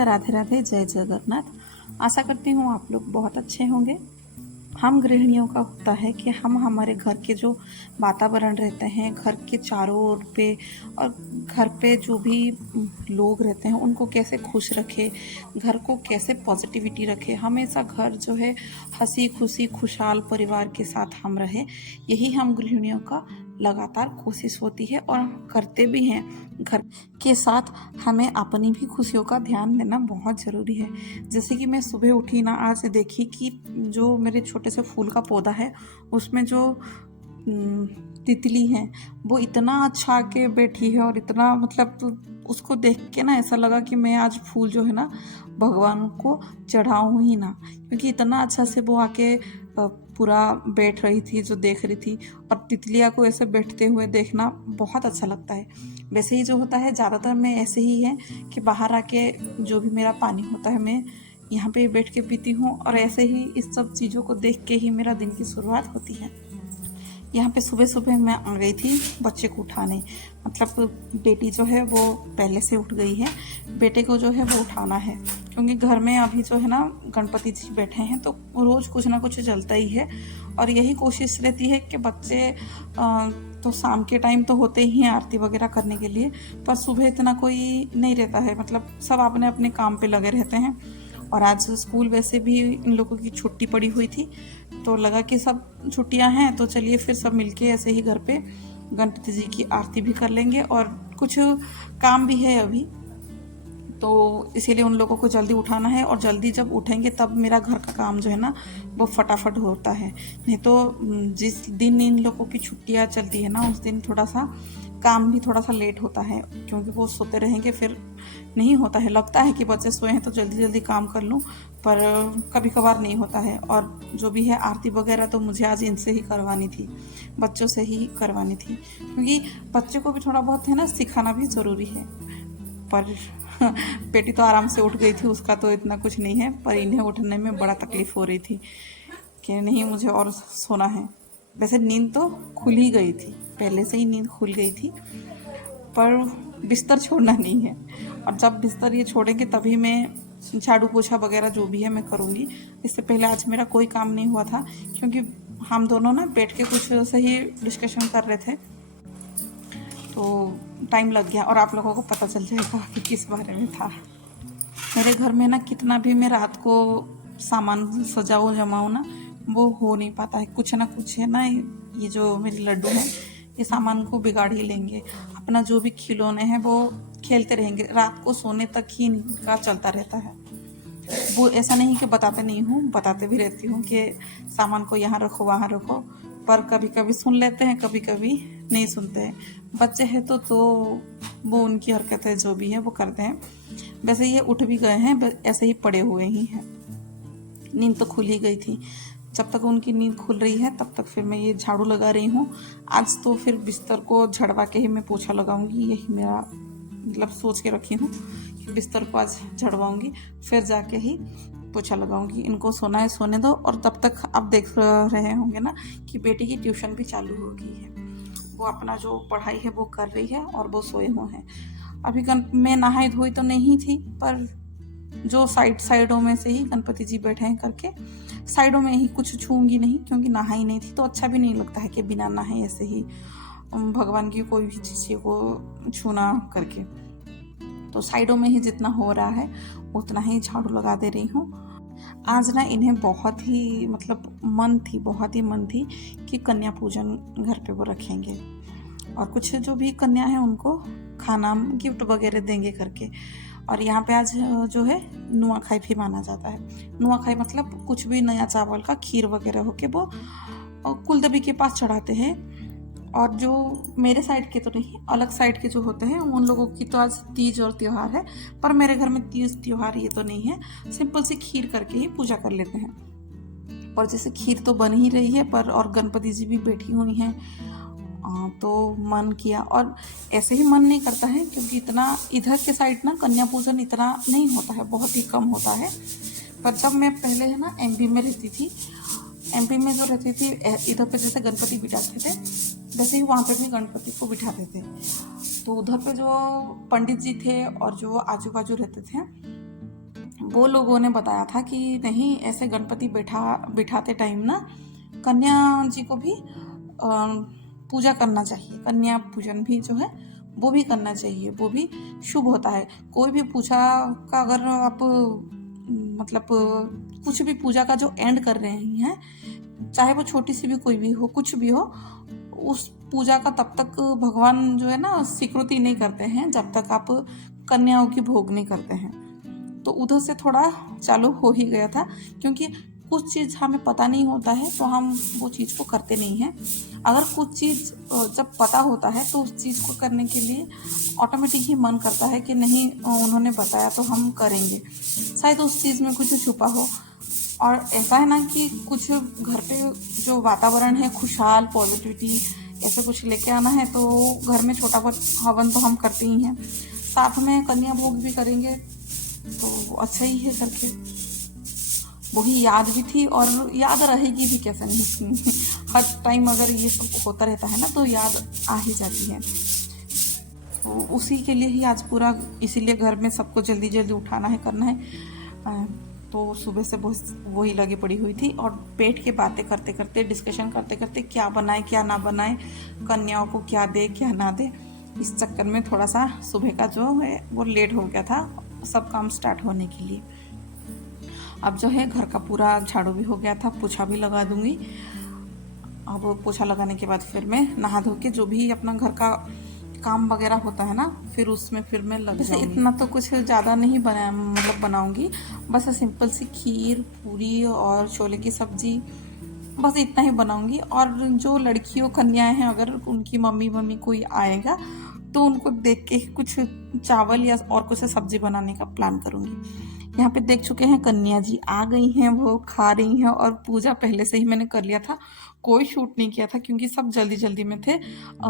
नमस्ते, राधे राधे, जय जगन्नाथ। आशा करती हूँ आप लोग बहुत अच्छे होंगे। हम गृहिणियों का होता है कि हम हमारे घर के जो वातावरण रहते हैं, घर के चारों ओर पे और घर पे जो भी लोग रहते हैं उनको कैसे खुश रखें, घर को कैसे पॉजिटिविटी रखें, हमेशा घर जो है हंसी खुशी खुशहाल परिवार के साथ हम रहे। यही हम गृहिणियों का लगातार कोशिश होती है और करते भी हैं। घर के साथ हमें अपनी भी खुशियों का ध्यान देना बहुत ज़रूरी है। जैसे कि मैं सुबह उठी ना, आज देखी कि जो मेरे छोटे से फूल का पौधा है उसमें जो तितली है वो इतना अच्छा आके बैठी है और इतना मतलब उसको देख के ना ऐसा लगा कि मैं आज फूल जो है ना भगवान को चढ़ाऊँ ही ना, क्योंकि इतना अच्छा से वो आके पूरा बैठ रही थी, जो देख रही थी। और तितलियाँ को ऐसे बैठते हुए देखना बहुत अच्छा लगता है। वैसे ही जो होता है ज़्यादातर मैं ऐसे ही है कि बाहर आके जो भी मेरा पानी होता है मैं यहाँ पे बैठ के पीती हूँ और ऐसे ही इस सब चीज़ों को देख के ही मेरा दिन की शुरुआत होती है। यहाँ पे सुबह सुबह मैं आ गई थी बच्चे को उठाने, मतलब बेटी जो है वो पहले से उठ गई है, बेटे को जो है वो उठाना है, क्योंकि घर में अभी जो है ना गणपति जी बैठे हैं तो रोज़ कुछ ना कुछ चलता ही है। और यही कोशिश रहती है कि बच्चे तो शाम के टाइम तो होते ही हैं आरती वगैरह करने के लिए, पर सुबह इतना कोई नहीं रहता है, मतलब सब अपने अपने काम पे लगे रहते हैं। और आज स्कूल वैसे भी इन लोगों की छुट्टी पड़ी हुई थी, तो लगा कि सब छुट्टियां हैं तो चलिए फिर सब मिलके ऐसे ही घर पे गणपति जी की आरती भी कर लेंगे और कुछ काम भी है अभी, तो इसीलिए उन लोगों को जल्दी उठाना है। और जल्दी जब उठेंगे तब मेरा घर का काम जो है ना वो फटाफट होता है। नहीं तो जिस दिन इन लोगों की छुट्टियां चलती है ना उस दिन थोड़ा सा काम भी थोड़ा सा लेट होता है, क्योंकि वो सोते रहेंगे फिर नहीं होता है। लगता है कि बच्चे सोए हैं तो जल्दी जल्दी काम कर लूँ, पर कभी कभार नहीं होता है। और जो भी है आरती वगैरह तो मुझे आज इनसे ही करवानी थी, बच्चों से ही करवानी थी, क्योंकि बच्चों को भी थोड़ा बहुत है ना सिखाना भी ज़रूरी है। पर बेटी तो आराम से उठ गई थी, उसका तो इतना कुछ नहीं है, पर इन्हें उठने में बड़ा तकलीफ़ हो रही थी कि नहीं मुझे और सोना है। वैसे नींद तो खुल ही गई थी, पहले से ही नींद खुल गई थी, पर बिस्तर छोड़ना नहीं है। और जब बिस्तर ये छोड़ेंगे तभी मैं झाड़ू पोछा वगैरह जो भी है मैं करूँगी। इससे पहले आज मेरा कोई काम नहीं हुआ था, क्योंकि हम दोनों ना बैठ के कुछ सही डिस्कशन कर रहे थे, तो टाइम लग गया और आप लोगों को पता चल जाएगा कि किस बारे में था। मेरे घर में ना कितना भी मैं रात को सामान सजाऊँ जमाऊँ ना, वो हो नहीं पाता है। कुछ ना कुछ है ना, ये जो मेरे लड्डू हैं ये सामान को बिगाड़ ही लेंगे। अपना जो भी खिलौने हैं वो खेलते रहेंगे, रात को सोने तक ही इनका चलता रहता है। वो ऐसा नहीं कि बताते नहीं हूँ, बताते भी रहती हूँ कि सामान को यहाँ रखो वहाँ रखो, पर कभी कभी सुन लेते हैं, कभी कभी नहीं सुनते हैं। बच्चे हैं तो वो उनकी हरकतें जो भी है वो करते हैं। वैसे ये उठ भी गए हैं, ऐसे ही पड़े हुए ही हैं। नींद तो खुल ही गई थी, जब तक उनकी नींद खुल रही है तब तक फिर मैं ये झाड़ू लगा रही हूँ। आज तो फिर बिस्तर को झड़वा के ही मैं पोछा लगाऊंगी, यही मेरा मतलब सोच के रखी हूँ कि बिस्तर को आज झड़वाऊंगी, फिर जाके ही पोछा लगाऊंगी। इनको सोना है सोने दो। और तब तक आप देख रहे होंगे ना कि बेटी की ट्यूशन भी चालू हो गई है, वो अपना जो पढ़ाई है वो कर रही है और वो सोए हुए हैं। अभी मैं नहाई धोई तो नहीं थी, पर जो साइडों में से ही गणपति जी बैठे हैं करके साइडों में ही कुछ छूंगी नहीं, क्योंकि नहाई नहीं थी तो अच्छा भी नहीं लगता है कि बिना नहाए ऐसे ही भगवान की कोई भी चीज़ को छूना करके। तो साइडों में ही जितना हो रहा है उतना ही झाड़ू लगा दे रही हूँ। आज ना इन्हें बहुत ही मतलब बहुत ही मन थी कि कन्या पूजन घर पे वो रखेंगे और कुछ जो भी कन्या है उनको खाना गिफ्ट वगैरह देंगे करके। और यहाँ पे आज जो है नुआखाई भी माना जाता है। नुआखाई मतलब कुछ भी नया चावल का खीर वगैरह होके वो कुलदेवी के पास चढ़ाते हैं। और जो मेरे साइड के तो नहीं, अलग साइड के जो होते हैं उन लोगों की तो आज तीज और त्यौहार है, पर मेरे घर में तीज त्यौहार ये तो नहीं है, सिंपल सी खीर करके ही पूजा कर लेते हैं। पर जैसे खीर तो बन ही रही है पर और गणपति जी भी बैठी हुई हैं, तो मन किया। और ऐसे ही मन नहीं करता है, क्योंकि इतना इधर के साइड ना कन्या पूजन इतना नहीं होता है, बहुत ही कम होता है। पर जब मैं पहले है ना एमपी में रहती थी, एमपी में जो रहती थी इधर पे जैसे गणपति बिठाते थे वैसे ही वहाँ पे भी गणपति को बिठाते थे। तो उधर पे जो पंडित जी थे और जो आजू बाजू रहते थे वो लोगों ने बताया था कि नहीं, ऐसे गणपति बिठाते टाइम ना कन्या जी को भी पूजा करना चाहिए, कन्या पूजन भी जो है वो भी करना चाहिए, वो भी शुभ होता है। कोई भी पूजा का अगर आप मतलब कुछ भी पूजा का जो एंड कर रहे हैं, चाहे वो छोटी सी भी कोई भी हो, कुछ भी हो, उस पूजा का तब तक भगवान जो है ना स्वीकृति नहीं करते हैं जब तक आप कन्याओं की भोग नहीं करते हैं। तो उधर से थोड़ा चालू हो ही गया था, क्योंकि कुछ चीज़ हमें पता नहीं होता है तो हम वो चीज़ को करते नहीं हैं। अगर कुछ चीज़ जब पता होता है तो उस चीज़ को करने के लिए ऑटोमेटिक ही मन करता है कि नहीं, उन्होंने बताया तो हम करेंगे। शायद उस चीज़ में कुछ छुपा हो। और ऐसा है ना कि कुछ घर पे जो वातावरण है खुशहाल, पॉजिटिविटी, ऐसे कुछ लेके आना है तो घर में छोटा बहुत हवन तो हम करते ही हैं, साथ में कन्या भोग भी करेंगे तो अच्छा ही है करके। वही याद भी थी और याद रहेगी भी, कैसे नहीं हर टाइम अगर ये सब होता रहता है ना तो याद आ ही जाती है। तो उसी के लिए ही आज पूरा, इसीलिए घर में सबको जल्दी जल्दी उठाना है, करना है। तो सुबह से वही लगी पड़ी हुई थी और बैठ के बातें करते करते, डिस्कशन करते करते क्या बनाए क्या ना बनाए, कन्याओं को क्या दे क्या ना दे, इस चक्कर में थोड़ा सा सुबह का जो है वो लेट हो गया था सब काम स्टार्ट होने के लिए। अब जो है घर का पूरा झाड़ू भी हो गया था, पोछा भी लगा दूंगी। अब पोछा लगाने के बाद फिर मैं नहा धो के जो भी अपना घर का काम वगैरह होता है ना, फिर उसमें फिर मैं लग जाऊंगी। इतना तो कुछ ज़्यादा नहीं बनाऊंगी, बस सिंपल सी खीर, पूरी और छोले की सब्जी, बस इतना ही बनाऊंगी। और जो लड़कियों कन्याएं हैं, अगर उनकी मम्मी कोई आएगा तो उनको देख के कुछ चावल या और कुछ सब्जी बनाने का प्लान करूंगी। यहाँ पे देख चुके हैं कन्या जी आ गई हैं, वो खा रही हैं और पूजा पहले से ही मैंने कर लिया था, कोई शूट नहीं किया था क्योंकि सब जल्दी जल्दी में थे।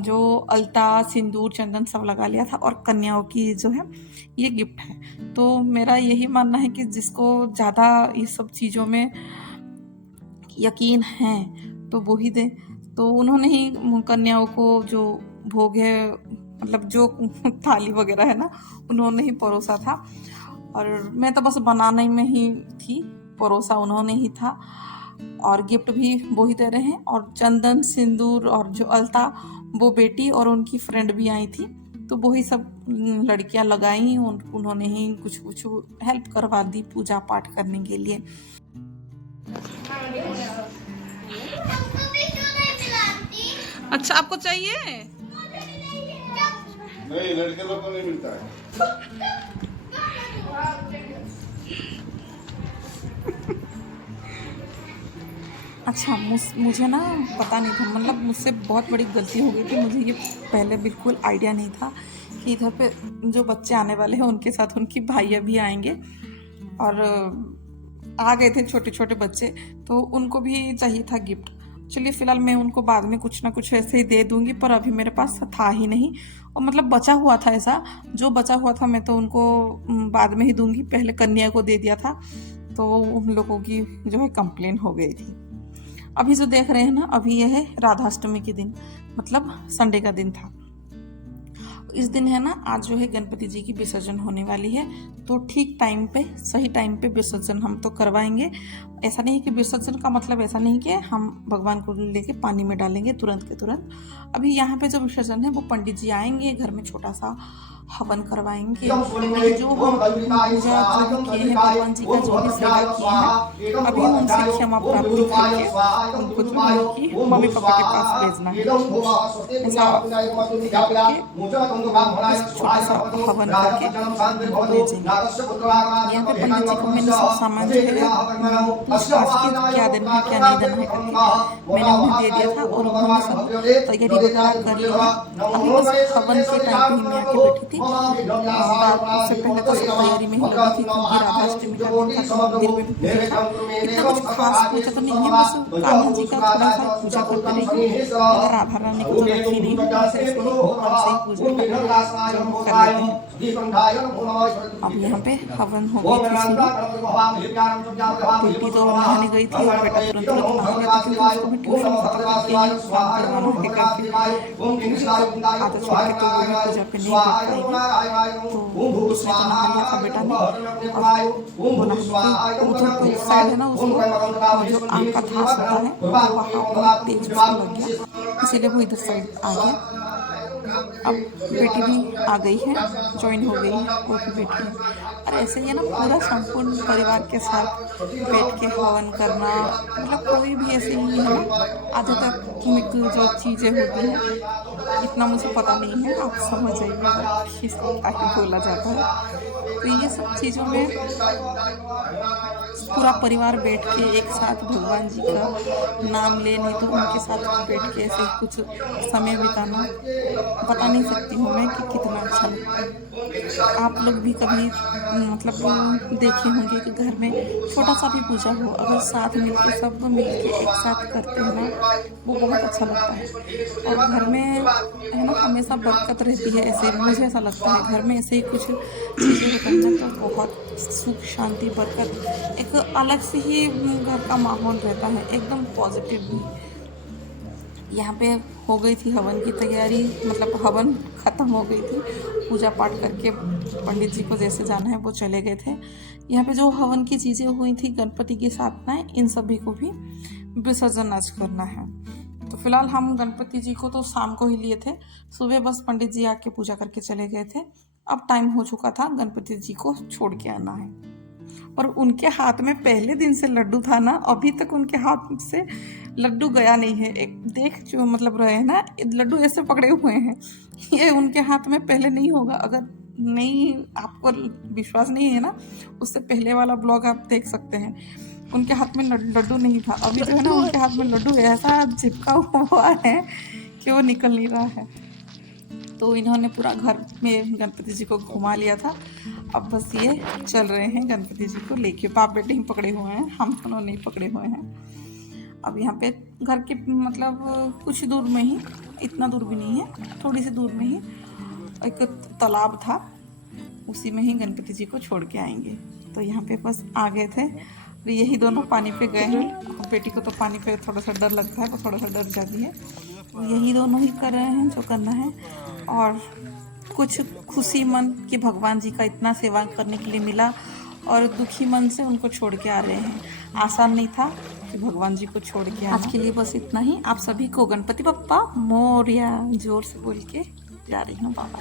जो अलता, सिंदूर, चंदन सब लगा लिया था और कन्याओं की जो है ये गिफ्ट है। तो मेरा यही मानना है कि जिसको ज़्यादा ये सब चीज़ों में यकीन है तो वो ही दे। तो उन्होंने ही कन्याओं को जो भोग है, मतलब जो थाली वगैरह है ना, उन्होंने ही परोसा था और मैं तो बस बनाने में ही थी, परोसा उन्होंने ही था और गिफ्ट भी वो ही दे रहे हैं। और चंदन, सिंदूर और जो अलता, वो बेटी और उनकी फ्रेंड भी आई थी, तो वही सब लड़कियां लगाई, उन्होंने ही कुछ कुछ हेल्प करवा दी पूजा पाठ करने के लिए। अच्छा, आपको चाहिए? नहीं, लड़के लोग को नहीं मिलता है। अच्छा, मुझे ना पता नहीं था, मतलब मुझसे बहुत बड़ी गलती हो गई थी। मुझे ये पहले बिल्कुल आइडिया नहीं था कि इधर पे जो बच्चे आने वाले हैं उनके साथ उनकी भाइयाँ भी आएंगे और आ गए थे छोटे छोटे बच्चे, तो उनको भी चाहिए था गिफ्ट। चलिए फ़िलहाल मैं उनको बाद में कुछ ना कुछ ऐसे ही दे दूँगी, पर अभी मेरे पास था ही नहीं और मतलब बचा हुआ था, ऐसा जो बचा हुआ था मैं तो उनको बाद में ही दूँगी, पहले कन्या को दे दिया था तो उन लोगों की जो है कंप्लेन हो गई थी। अभी जो देख रहे हैं ना, अभी यह है राधाष्टमी के दिन, मतलब संडे का दिन था। इस दिन है ना, आज जो है गणपति जी की विसर्जन होने वाली है, तो ठीक टाइम पे, सही टाइम पे विसर्जन हम तो करवाएंगे। ऐसा नहीं कि विसर्जन का मतलब ऐसा नहीं कि हम भगवान को लेके पानी में डालेंगे तुरंत के तुरंत। अभी यहाँ पे जो विसर्जन है वो पंडित जी आएंगे, घर में छोटा सा हवन करवाएंगे। जो हम पूजा जो भी किए हैं, भगवान जी का जो भी सेवा किए हैं, अभी उनसे क्षमा प्राप्ति करके उनको जो है कि मम्मी पापा के पास भेजना है। ऐसा छोटा सा हवन करके उनको भेजेंगे। यहाँ पे पंडित जी को मैंने सब सामान जो है पूछताछ की, क्या देना है क्या नहीं देना है करके मैंने उन्हें दे दिया था और उन्होंने सब तैयारी वगैरह कर ली है। अभी बस हवन के टाइम पे ही मैं आके बैठी थी, उससे पहले तो सब तैयारी में ही लगी थी क्योंकि राधाष्टमी का दिन था तो मंदिर में भी पूजा था। इतना कुछ खास पूजा तो नहीं है, बस कान्हा जी का थोड़ा सा पूजा करते रही हूँ, राधा रानी को तो रखी नहीं हूँ, बस ऐसे ही भगवान से ही पूजा कर लेते हैं। अब यहाँ पे हवन हो गई थी शुरू। बेटी तो नहाने गई थी और बेटा तुरंत तुरंत नहा गया था क्योंकि उसको भी ट्यूशन खत्म करके ही काम करवाना है करके आदत छोड़ के, तो वो भी पूजा पे नहीं गई। जाएगी। तो उसने तो नहा लिया था बेटा ने, और वो नहा के उधर तो उस साइड है ना, उसको जो आँख का थास होता है वहाँ बहुत तेज उसको लग गया, इसीलिए वो इधर साइड आ गया। अब बेटी भी आ गई है, ज्वाइन हो गई है, वो भी बैठी है। और ऐसे ही है ना, पूरा संपूर्ण परिवार के साथ बैठ के हवन करना, मतलब कोई भी ऐसे ही है ना, आध्यात्मिक जो चीज़ें होती हैं, इतना मुझे पता नहीं है, आप समझ जाइएगा किसको क्या ही बोला जाता है। तो ये सब चीज़ों में पूरा परिवार बैठ के एक साथ भगवान जी का नाम ले, नहीं तो उनके साथ बैठ के ऐसे कुछ समय बिताना, बता नहीं सकती हूँ मैं कि कितना अच्छा लगता है। आप लोग भी कभी मतलब देखे होंगे कि घर में छोटा-सा भी पूजा हो, अगर साथ मिलके सब मिलके एक साथ करते हैं ना, वो बहुत अच्छा लगता है। और घर में है ना, हमेशा बरकत रहती है, ऐसे मुझे ऐसा लगता है। घर में ऐसे ही कुछ चीज़ें होता है ना, तो बहुत सुख, शांति, बरकत, एक अलग से ही घर का माहौल रहता है, एकदम पॉजिटिव भी। यहाँ पे हो गई थी हवन की तैयारी, मतलब हवन ख़त्म हो गई थी, पूजा पाठ करके पंडित जी को जैसे जाना है वो चले गए थे। यहाँ पे जो हवन की चीज़ें हुई थी, गणपति की स्थापनाएँ, इन सभी को भी विसर्जन आज करना है। तो फिलहाल हम गणपति जी को तो शाम को ही लिए थे, सुबह बस पंडित जी आके पूजा करके चले गए थे। अब टाइम हो चुका था, गणपति जी को छोड़ के आना है। और उनके हाथ में पहले दिन से लड्डू था ना, अभी तक उनके हाथ से लड्डू गया नहीं है। एक देख जो मतलब रहे हैं ना, लड्डू ऐसे पकड़े हुए हैं, ये उनके हाथ में पहले नहीं होगा। अगर नहीं, आपको विश्वास नहीं है ना, उससे पहले वाला ब्लॉग आप देख सकते हैं, उनके हाथ में लड्डू नहीं था। अभी जो है ना, उनके हाथ में लड्डू ऐसा चिपका हुआ है कि वो निकल नहीं रहा है। तो इन्होंने पूरा घर में गणपति जी को घुमा लिया था। अब बस ये चल रहे हैं गणपति जी को लेके, बाप बेटे ही पकड़े हुए हैं, हम दोनों नहीं पकड़े हुए हैं। अब यहाँ पे घर के मतलब कुछ दूर में ही, इतना दूर भी नहीं है, थोड़ी सी दूर में ही एक तालाब था, उसी में ही गणपति जी को छोड़ के आएंगे। तो यहाँ पे बस आ गए थे, यही दोनों पानी पे गए हैं। बेटी को तो पानी पे थोड़ा सा डर लगता है, वो थोड़ा सा डर जाती है। यही दोनों ही कर रहे हैं जो करना है, और कुछ खुशी मन कि भगवान जी का इतना सेवा करने के लिए मिला, और दुखी मन से उनको छोड़ के आ रहे हैं। आसान नहीं था कि भगवान जी को छोड़ के आना। आज के लिए बस इतना ही। आप सभी को गणपति बप्पा मोरया जोर से बोल के जा रही हूँ बाबा।